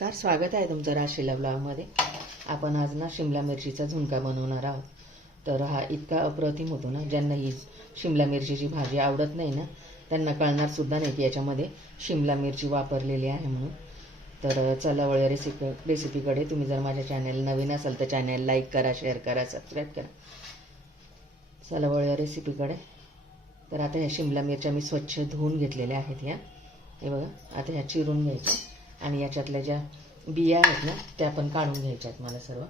नमस्कार, स्वागत आहे तुमचं राशीला ब्लॉगमध्ये। आपण आज ना शिमला मिरचीचा झुणका बनवणार आहोत। तर हा इतका अप्रतिम होतो ना, ज्यांना ही शिमला मिरचीची भाजी आवडत नाही ना त्यांना कळणार सुद्धा नाही की याच्यामध्ये शिमला मिरची वापरलेली आहे म्हणून। तर चला वळूया रेसिपीकडे। तुम्ही जर माझ्या चॅनल नवीन असाल तर चॅनल लाईक करा, शेअर करा, सबस्क्राईब करा। चला वळूया रेसिपीकडे। तर आता ह्या शिमला मिरच्या मी स्वच्छ धुवून घेतलेल्या आहेत। हे बघा, आता ह्या चिरून घ्यायच्या आणि याच्यातल्या ज्या बिया आहेत ना त्या पण काढून घ्यायच्या आहेत मला सर्व।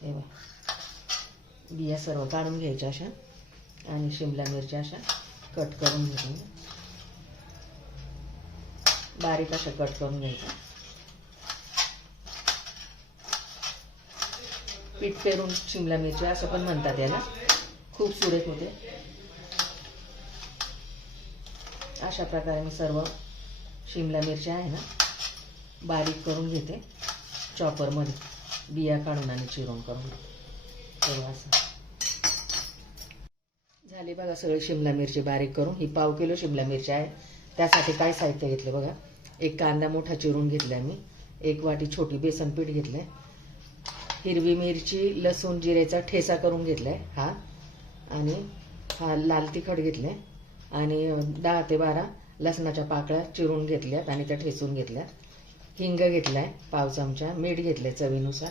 हे बघा, बिया सर्व काढून घ्यायच्या अशा आणि शिमला मिरच्या अशा कट करून घेतो, बारीक अशा कट करून घ्यायच्या। पीठ पेरून शिमला मिरची असं पण म्हणतात याला, खूप सुरेख होते। अशा प्रकारे मी सर्व शिमला मिरच्या आहे ना बारीक करून घेते चॉपरमध्ये, बिया काढून आणि चिरून करून। तेव्हा असं झाले बघा सगळे शिमला मिरची बारीक करून। ही पाव किलो शिमला मिरची आहे। त्यासाठी काय साहित्य घेतलं बघा, एक कांदा मोठा चिरून घेतला मी, एक वाटी छोटी बेसन पीठ घेतलंय, हिरवी मिरची लसूण जिरेचा ठेचा करून घेतलाय हा, आणि हा लाल तिखट घेतले आणि 10 ते 12 लसणाच्या पाकळ्या चिरून घेतल्यात आणि त्या ठेचून घेतल्यात। हिंग घेतलाय पाव चमचा, मीठ घेतले चवीनुसार।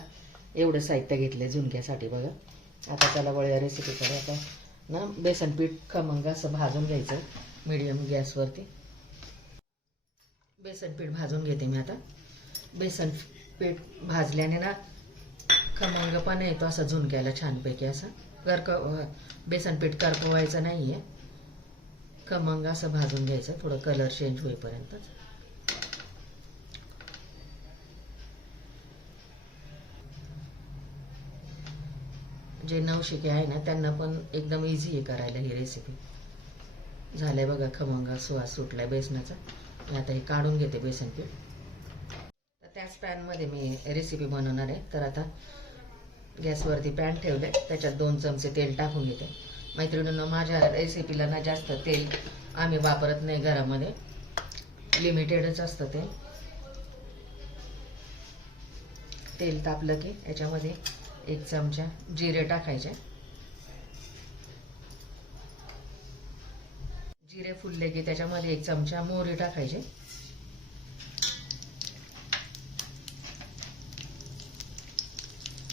एवढं साहित्य घेतले झुणक्यासाठी बघा। आता चला वळूया रेसिपीकडे। आता ना बेसन पीठ खमंग असं भाजून घ्यायचं मीडियम गॅसवरती। बेसन पीठ भाजून घेते मी आता। बेसन पीठ भाजल्याने ना खमंगपणा येतो असा झुणक्याला छानपैकी। असं बेसन पीठ करपवायचं नाही आहे, खमंग असं भाजून घ्यायचं थोडं कलर चेंज होईपर्यंत। जे नवशिके आहे ना त्यांना पण एकदम इझी आहे करायला ही रेसिपी। झालंय बघा, खमंग सुवास सुटलाय बेसनाचा। आता हे काढून घेते बेसन पीठ। तर त्याच पॅनमध्ये मी रेसिपी बनवणार आहे। तर आता गॅसवरती पॅन ठेवले, त्याच्यात 2 चमचे तेल टाकून घेते। मैत्रिणींनो, माझ्या रेसिपीला ना जास्त तेल आम्ही वापरत नाही घरामध्ये, लिमिटेडच असतं ते। तेल तापलं की याच्यामध्ये 1 चमचा जिरे टाकायचे। जिरे फुलले की त्याच्यामध्ये 1 चमचा मोहरी टाकायचे।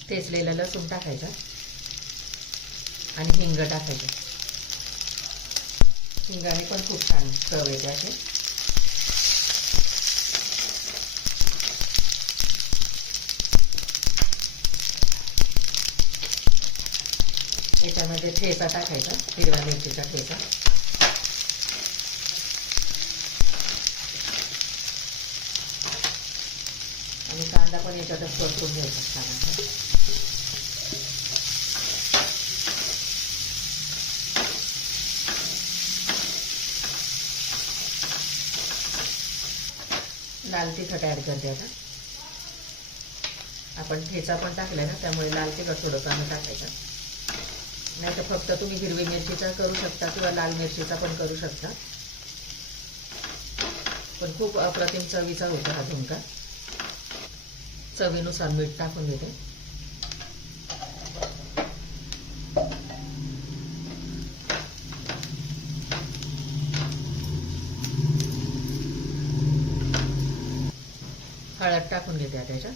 ठेचलेला लसूण टाकायचा आणि हिंग टाकायचं। हिंगाने पण खूप छान चव येते अशी। याच्यामध्ये ठेचा टाकायचा, हिरव्या मिरचीचा ठेचा। आणि कांदा पण याच्यातच परतून घ्यायचा छान आहे। लाल तिखट ऍड करते आता। आपण ठेचा पण टाकलाय ना त्यामुळे लाल तिखट थोडं कमी टाकायचं। नाही तर फक्त तुम्ही हिरवी मिरचीचा करू शकता किंवा लाल मिरचीचा पण करू शकता, पण खूप अप्रतिम चवीचा होता हा झुणका। चवीनुसार मीठ टाकून देते। हळद टाकून घेते आता याच्यात।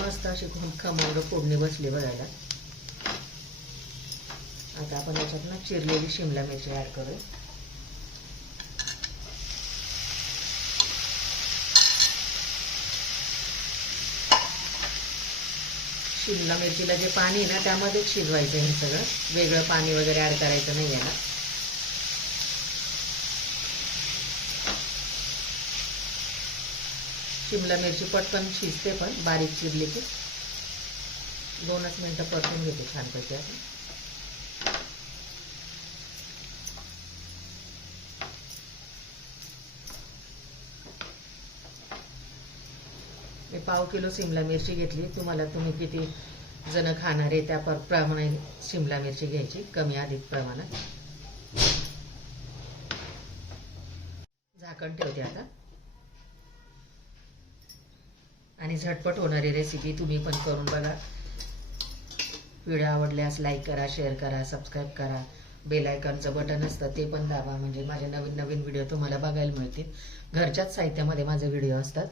मस्त अशी खमंग फोडणी बसली बघायला। आता आपण याच्यात ना चिरलेली शिमला मिरची ऍड करू। शिमला मिरचीला जे पाणी आहे ना त्यामध्येच शिजवायचं हे सगळं, वेगळं पाणी वगैरे ऍड करायचं नाही याला। शिमला मिरची पटकन शिजते पण बारीक चिरली की। 2च मिनिटं परतून घेते छानपैकी असं। पाव किलो शिमला मिरची घेतली. तुम्ही किती जण खाणार आहे त्या प्रमाणे शिमला मिरची घ्यायची, कमी अधिक प्रमाणात. झाकण ठेवते आता. आणि झटपट होणारी रेसिपी तुम्ही पण करून बघा. व्हिडिओ आवडल्यास लाईक करा, शेअर करा, सबस्क्राईब करा. बेल आयकॉनचं बटन असतं ते पण दाबा, म्हणजे माझे नवीन नवीन व्हिडिओ तुम्हाला बघायला मिळतील. घरच्याच साहित्यामध्ये माझे व्हिडिओ असतात.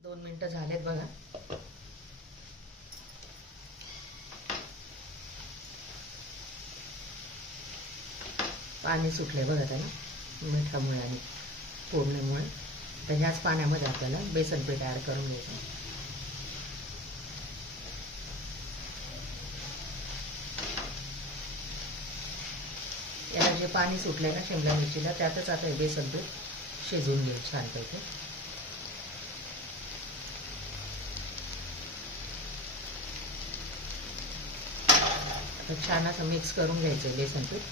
2 मिनिटं झालेत बघा. पाणी सुटले बघा त्याला, मिठामुळे आणि फोडणीमुळे. तर ह्याच पाण्यामध्ये आपल्याला बेसन पीठ ॲड करून घ्यायचं. याला जे पाणी सुटलंय ना शिमला मिरचीला, त्यातच आता हे बेसन पीठ शिजवून घेऊ छानपैकी. आता छान असं मिक्स करून घ्यायचं बेसन पीठ.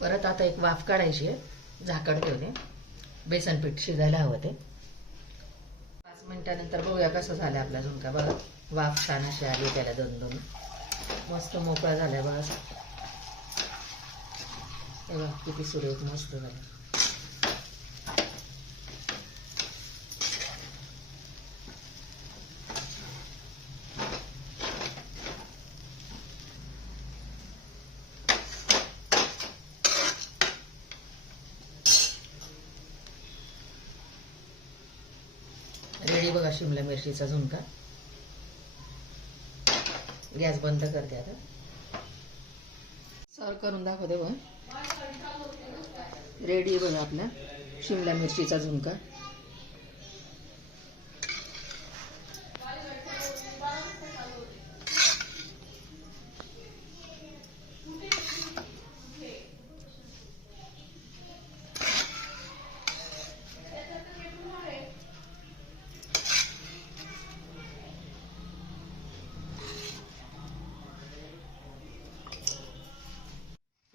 परत आता एक वाफ काढायची आहे. झाकण ठेवते. बेसन पीठ शिजायला हवं ते. 5 मिनिटानंतर बघूया कसं झालं आपला झुणका. बघा वाफ छान अशी आली त्याला, दोन मस्त मोकळा झालाय बघा. हे बघा किती सुरेख मस्त झालं. रेडी बघा शिमला मिरचीचा झुणका. गॅस बंद करते आता. सर्व करून दाखवते बघा. रेडी बघा आपला शिमला मिरचीचा झुणका.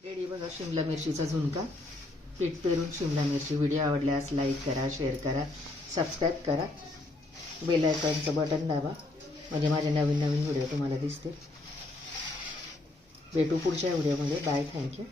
रेडी बघा शिमला मिरचीचा झुणका. पीठ पेरून शिमला मिरची. व्हिडिओ आवडल्यास लाईक करा, शेअर करा, सबस्क्राईब करा. बेल आयकॉनचं बटन दाबा, म्हणजे माझे नवीन नवीन व्हिडिओ तुम्हाला दिसतील. भेटू पुढच्या व्हिडिओमध्ये. बाय. थँक्यू.